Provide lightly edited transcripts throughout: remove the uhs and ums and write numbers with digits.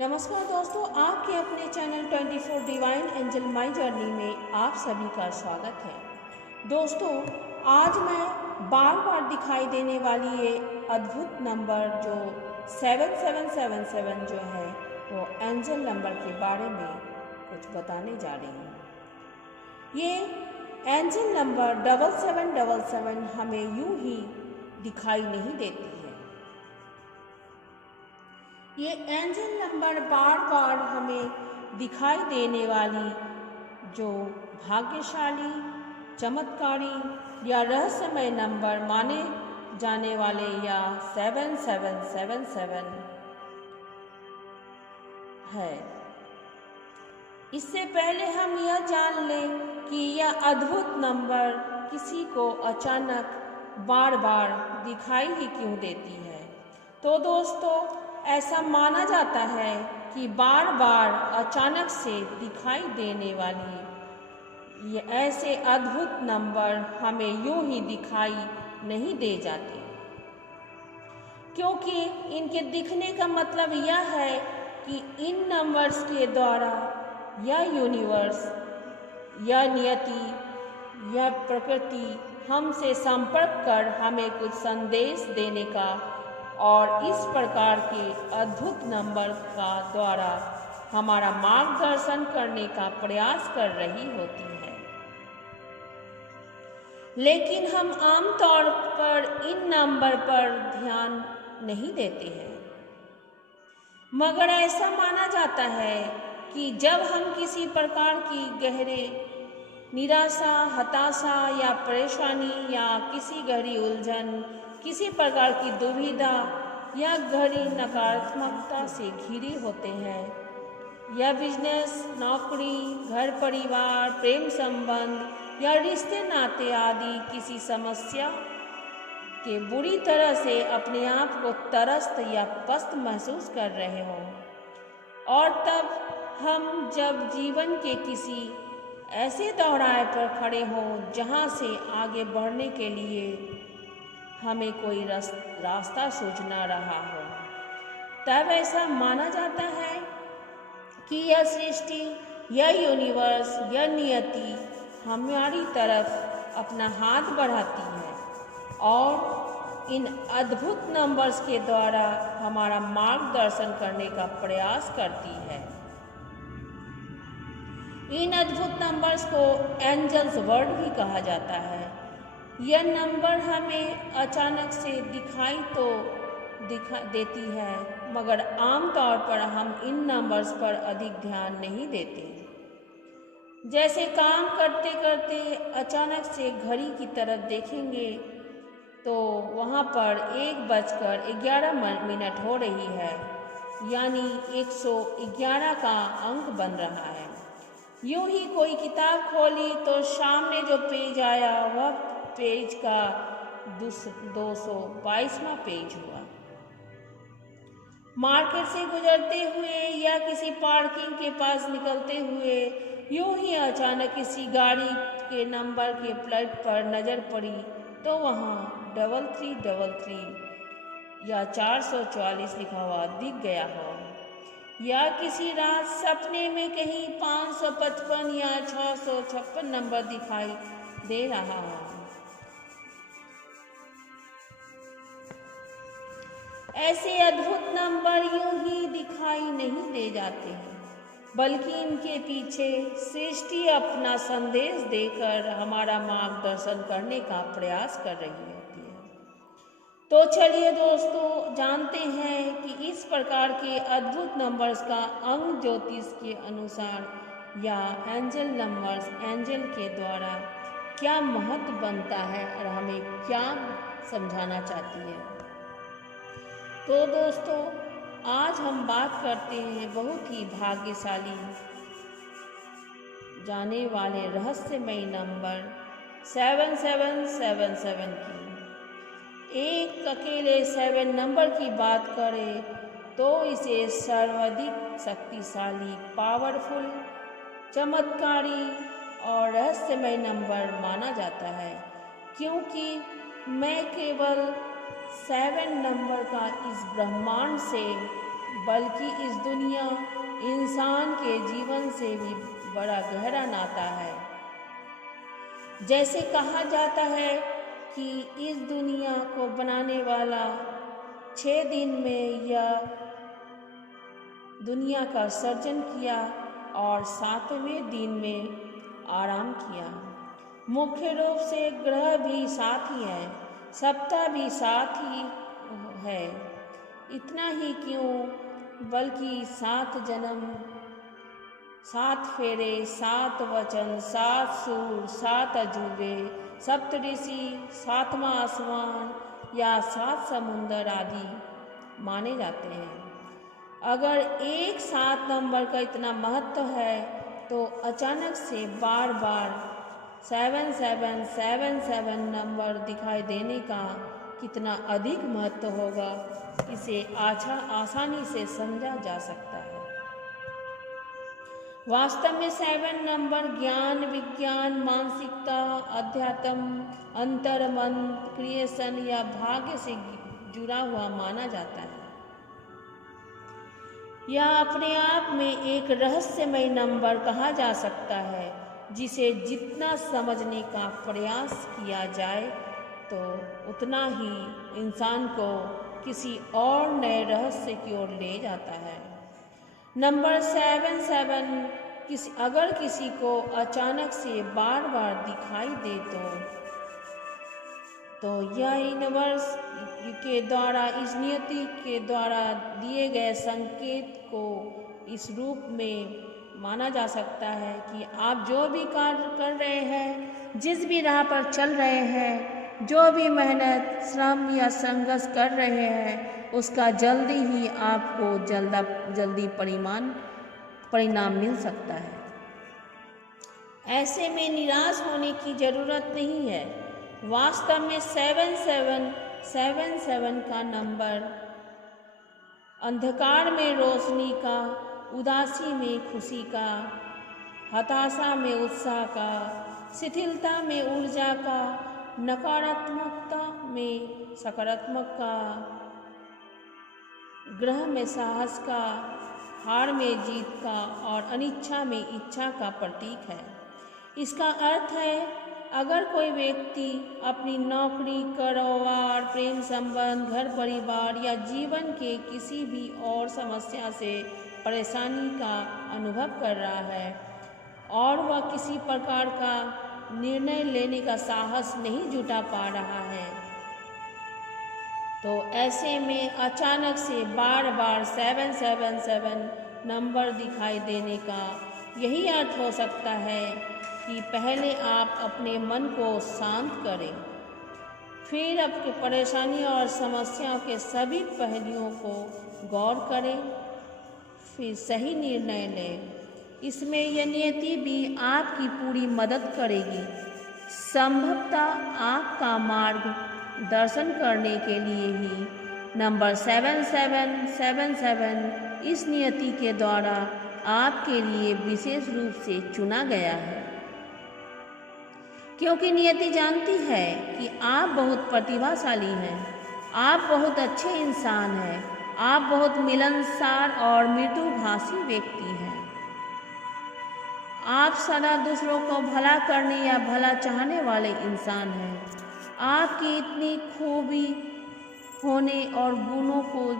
नमस्कार दोस्तों, आपके अपने channel 24 divine angel my journey में आप सभी का स्वागत है। दोस्तों, आज मैं बार बार दिखाई देने वाली ये अद्भुत नंबर जो 7777 जो है वो एंजल नंबर के बारे में कुछ बताने जा रही हूँ। ये एंजल नंबर 7777 हमें यूं ही दिखाई नहीं देती है। ये एंजल नंबर बार बार हमें दिखाई देने वाली जो भाग्यशाली, चमत्कारी या रहस्यमय नंबर माने जाने वाले या 7777 है। इससे पहले हम यह जान लें कि यह अद्भुत नंबर किसी को अचानक बार बार दिखाई ही क्यों देती है। तो दोस्तों, ऐसा माना जाता है कि बार बार अचानक से दिखाई देने वाली ये ऐसे अद्भुत नंबर हमें यूं ही दिखाई नहीं दे जाते, क्योंकि इनके दिखने का मतलब यह है कि इन नंबर्स के द्वारा यह यूनिवर्स, यह नियति, यह प्रकृति हमसे संपर्क कर हमें कुछ संदेश देने का और इस प्रकार के अद्भुत नंबर का द्वारा हमारा मार्गदर्शन करने का प्रयास कर रही होती है। लेकिन हम आमतौर पर इन नंबर पर ध्यान नहीं देते हैं, मगर ऐसा माना जाता है कि जब हम किसी प्रकार की गहरे निराशा, हताशा या परेशानी या किसी गहरी उलझन, किसी प्रकार की दुविधा या गहरी नकारात्मकता से घिरे होते हैं या बिजनेस, नौकरी, घर परिवार, प्रेम संबंध या रिश्ते नाते आदि किसी समस्या के बुरी तरह से अपने आप को त्रस्त या पस्त महसूस कर रहे हों, और तब हम जब जीवन के किसी ऐसे दौराहे पर खड़े हों जहां से आगे बढ़ने के लिए हमें कोई रास्ता सूझ ना रहा हो, तब ऐसा माना जाता है कि यह सृष्टि, यह यूनिवर्स, यह नियति हमारी तरफ अपना हाथ बढ़ाती है और इन अद्भुत नंबर्स के द्वारा हमारा मार्गदर्शन करने का प्रयास करती है। इन अद्भुत नंबर्स को एंजल्स वर्ड भी कहा जाता है। यह नंबर हमें अचानक से दिखाई तो देती है, मगर आमतौर पर हम इन नंबर्स पर अधिक ध्यान नहीं देते। जैसे काम करते करते अचानक से घड़ी की तरफ देखेंगे तो वहाँ पर 1:11 हो रही है, यानी 111 का अंक बन रहा है। यूं ही कोई किताब खोली तो सामने जो पेज आया वह पेज का 222वां पेज हुआ। मार्केट से गुजरते हुए या किसी पार्किंग के पास निकलते हुए यूं ही अचानक किसी गाड़ी के नंबर के प्लेट पर नज़र पड़ी तो वहाँ 3333 या 444 लिखा हुआ दिख गया हो, या किसी रात सपने में कहीं 555 या 656 नंबर दिखाई दे रहा हो। ऐसे अद्भुत नंबर यूं ही दिखाई नहीं दे जाते हैं, बल्कि इनके पीछे सृष्टि अपना संदेश देकर हमारा मार्गदर्शन करने का प्रयास कर रही होती है। तो चलिए दोस्तों, जानते हैं कि इस प्रकार के अद्भुत नंबर्स का अंग ज्योतिष के अनुसार या एंजल नंबर्स एंजल के द्वारा क्या महत्व बनता है और हमें क्या समझाना चाहती है। तो दोस्तों, आज हम बात करते हैं बहुत ही भाग्यशाली जाने वाले रहस्यमय नंबर 7777 की। एक अकेले 7 नंबर की बात करें तो इसे सर्वाधिक शक्तिशाली, पावरफुल, चमत्कारी और रहस्यमय नंबर माना जाता है, क्योंकि मैं केवल 7 नंबर का इस ब्रह्मांड से बल्कि इस दुनिया इंसान के जीवन से भी बड़ा गहरा नाता है। जैसे कहा जाता है कि इस दुनिया को बनाने वाला 6 दिन में यह दुनिया का सर्जन किया और 7वें दिन में आराम किया। मुख्य रूप से ग्रह भी साथ ही है, सप्ताह भी साथ ही है। इतना ही क्यों, बल्कि 7 जन्म, 7 फेरे, 7 वचन, 7 सूर, 7 अजूबे, सप्तऋषि, 7वां आसमान या 7 समुंदर आदि माने जाते हैं। अगर एक 7 नंबर का इतना महत्व है तो अचानक से बार बार 7777 नंबर दिखाई देने का कितना अधिक महत्व होगा, इसे आसानी से समझा जा सकता है। वास्तव में 7 नंबर ज्ञान, विज्ञान, मानसिकता, अध्यात्म, अंतर्मन, क्रिएशन या भाग्य से जुड़ा हुआ माना जाता है। यह अपने आप में एक रहस्यमय नंबर कहा जा सकता है, जिसे जितना समझने का प्रयास किया जाए तो उतना ही इंसान को किसी और नए रहस्य की ओर ले जाता है। नंबर 77 अगर किसी को अचानक से बार बार दिखाई दे तो यह यूनिवर्स के द्वारा, इस नियति के द्वारा दिए गए संकेत को इस रूप में माना जा सकता है कि आप जो भी कार्य कर रहे हैं, जिस भी राह पर चल रहे हैं, जो भी मेहनत, श्रम या संघर्ष कर रहे हैं, उसका जल्दी ही आपको जल्दी परिणाम मिल सकता है। ऐसे में निराश होने की जरूरत नहीं है। वास्तव में 7777 का नंबर अंधकार में रोशनी का, उदासी में खुशी का, हताशा में उत्साह का, शिथिलता में ऊर्जा का, नकारात्मकता में सकारात्मक का, ग्रह में साहस का, हार में जीत का और अनिच्छा में इच्छा का प्रतीक है। इसका अर्थ है, अगर कोई व्यक्ति अपनी नौकरी, कारोबार, प्रेम संबंध, घर परिवार या जीवन के किसी भी और समस्या से परेशानी का अनुभव कर रहा है और वह किसी प्रकार का निर्णय लेने का साहस नहीं जुटा पा रहा है, तो ऐसे में अचानक से बार बार 777 नंबर दिखाई देने का यही अर्थ हो सकता है कि पहले आप अपने मन को शांत करें, फिर आपकी परेशानी और समस्याओं के सभी पहलुओं को गौर करें, फिर सही निर्णय लें। इसमें यह नियति भी आपकी पूरी मदद करेगी। संभवतः आपका मार्ग दर्शन करने के लिए ही नंबर 7777 इस नियति के द्वारा आपके लिए विशेष रूप से चुना गया है, क्योंकि नियति जानती है कि आप बहुत प्रतिभाशाली हैं, आप बहुत अच्छे इंसान हैं, आप बहुत मिलनसार और मृदुभाषी व्यक्ति हैं। आप सदा दूसरों को भला करने या भला चाहने वाले इंसान हैं। आपकी इतनी खूबी होने और गुणों को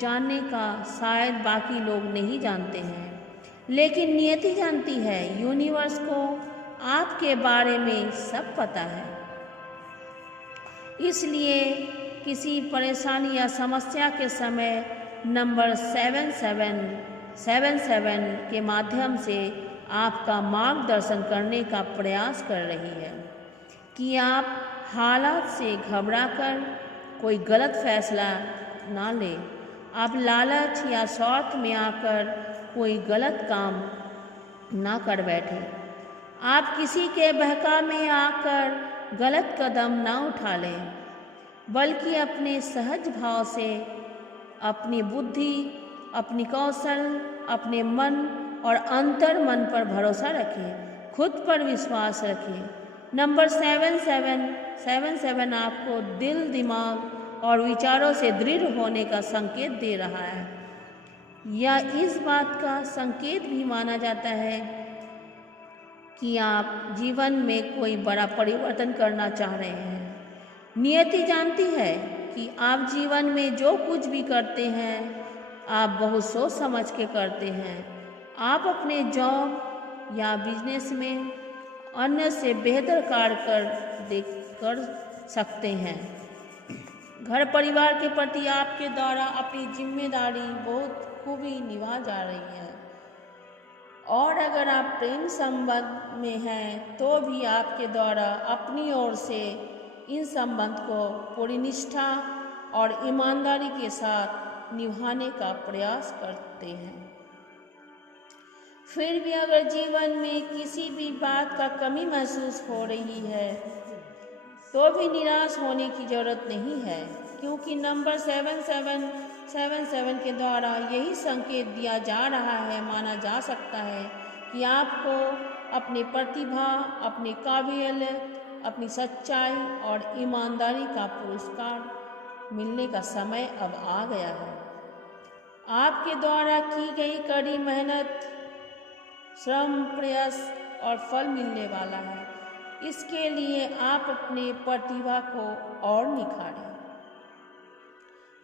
जानने का शायद बाकी लोग नहीं जानते हैं, लेकिन नियति जानती है। यूनिवर्स को आपके बारे में सब पता है। इसलिए किसी परेशानी या समस्या के समय नंबर 7777 के माध्यम से आपका मार्गदर्शन करने का प्रयास कर रही है कि आप हालात से घबराकर कोई गलत फैसला ना लें, आप लालच या स्वार्थ में आकर कोई गलत काम ना कर बैठे, आप किसी के बहका में आकर गलत कदम ना उठा लें, बल्कि अपने सहज भाव से अपनी बुद्धि, अपनी कौशल, अपने मन और अंतर मन पर भरोसा रखें, खुद पर विश्वास रखें। नंबर 7777 आपको दिल, दिमाग और विचारों से दृढ़ होने का संकेत दे रहा है। या इस बात का संकेत भी माना जाता है कि आप जीवन में कोई बड़ा परिवर्तन करना चाह रहे हैं। नियति जानती है कि आप जीवन में जो कुछ भी करते हैं आप बहुत सोच समझ के करते हैं। आप अपने जॉब या बिजनेस में अन्य से बेहतर कार्य कर सकते हैं। घर परिवार के प्रति आपके द्वारा अपनी जिम्मेदारी बहुत खूबी निभा जा रही है। और अगर आप प्रेम संबंध में हैं तो भी आपके द्वारा अपनी ओर से इन संबंध को पूरी निष्ठा और ईमानदारी के साथ निभाने का प्रयास करते हैं। फिर भी अगर जीवन में किसी भी बात का कमी महसूस हो रही है तो भी निराश होने की ज़रूरत नहीं है, क्योंकि नंबर 7777 के द्वारा यही संकेत दिया जा रहा है, माना जा सकता है कि आपको अपनी प्रतिभा, अपनी काबिलियत, अपनी सच्चाई और ईमानदारी का पुरस्कार मिलने का समय अब आ गया है। आपके द्वारा की गई कड़ी मेहनत, श्रम, प्रयास और फल मिलने वाला है। इसके लिए आप अपने प्रतिभा को और निखारें,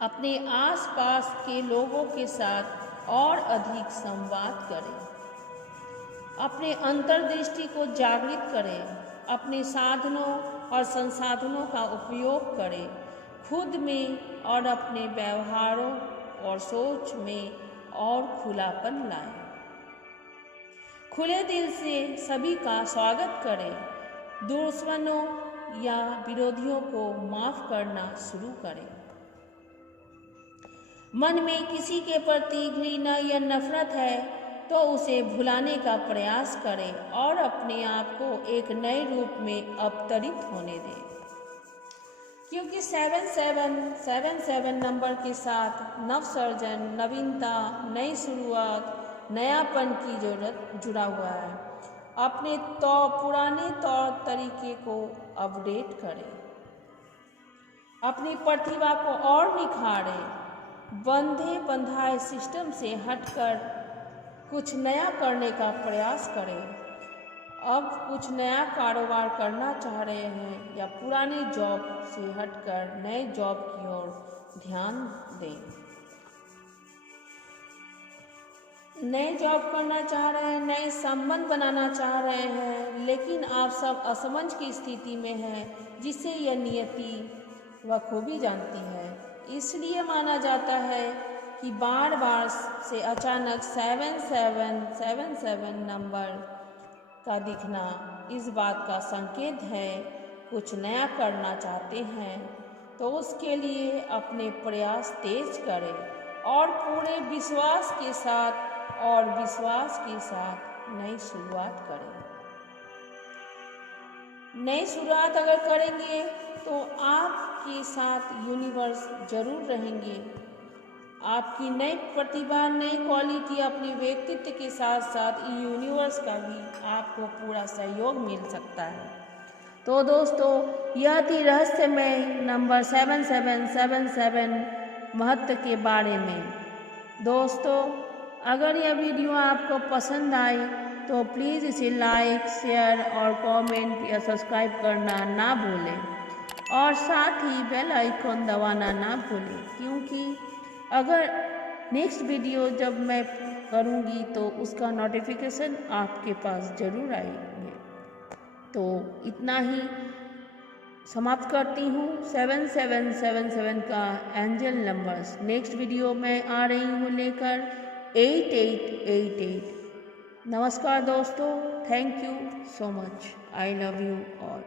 अपने आसपास के लोगों के साथ और अधिक संवाद करें, अपने अंतर्दृष्टि को जागृत करें, अपने साधनों और संसाधनों का उपयोग करें, खुद में और अपने व्यवहारों और सोच में और खुलापन लाएं। खुले दिल से सभी का स्वागत करें, दुश्मनों या विरोधियों को माफ करना शुरू करें। मन में किसी के प्रति घृणा या नफरत है तो उसे भुलाने का प्रयास करें और अपने आप को एक नए रूप में अवतरित होने दें, क्योंकि 7777 नंबर के साथ नवसर्जन, नवीनता, नई शुरुआत, नयापन की जरूरत जुड़ा हुआ है। अपने पुराने तौर तरीके को अपडेट करें, अपनी प्रतिभा को और निखारें, बंधे बंधाए सिस्टम से हटकर कुछ नया करने का प्रयास करें। अब कुछ नया कारोबार करना चाह रहे हैं या पुराने जॉब से हटकर नए जॉब की ओर ध्यान दें। नए जॉब करना चाह रहे हैं, नए संबंध बनाना चाह रहे हैं, लेकिन आप सब असमंज की स्थिति में हैं, जिसे यह नियति बखूबी जानती है। इसलिए माना जाता है कि बार बार से अचानक 7777 नंबर का दिखना इस बात का संकेत है कुछ नया करना चाहते हैं तो उसके लिए अपने प्रयास तेज करें और पूरे विश्वास के साथ नई शुरुआत करें। नई शुरुआत अगर करेंगे तो आपके साथ यूनिवर्स जरूर रहेंगे। आपकी नई प्रतिभा, नई क्वालिटी, अपने व्यक्तित्व के साथ साथ यूनिवर्स का भी आपको पूरा सहयोग मिल सकता है। तो दोस्तों, यह थी रहस्यमय नंबर 7777 महत्व के बारे में। दोस्तों, अगर यह वीडियो आपको पसंद आई तो प्लीज़ इसे लाइक, शेयर और कमेंट या सब्सक्राइब करना ना भूलें और साथ ही बेल आइकन दबाना ना भूलें, क्योंकि अगर नेक्स्ट वीडियो जब मैं करूँगी तो उसका नोटिफिकेशन आपके पास ज़रूर आएंगे। तो इतना ही समाप्त करती हूँ 7777 का एंजल नंबर्स। नेक्स्ट वीडियो में आ रही हूँ लेकर 8888। नमस्कार दोस्तों, thank you so much, I love you all.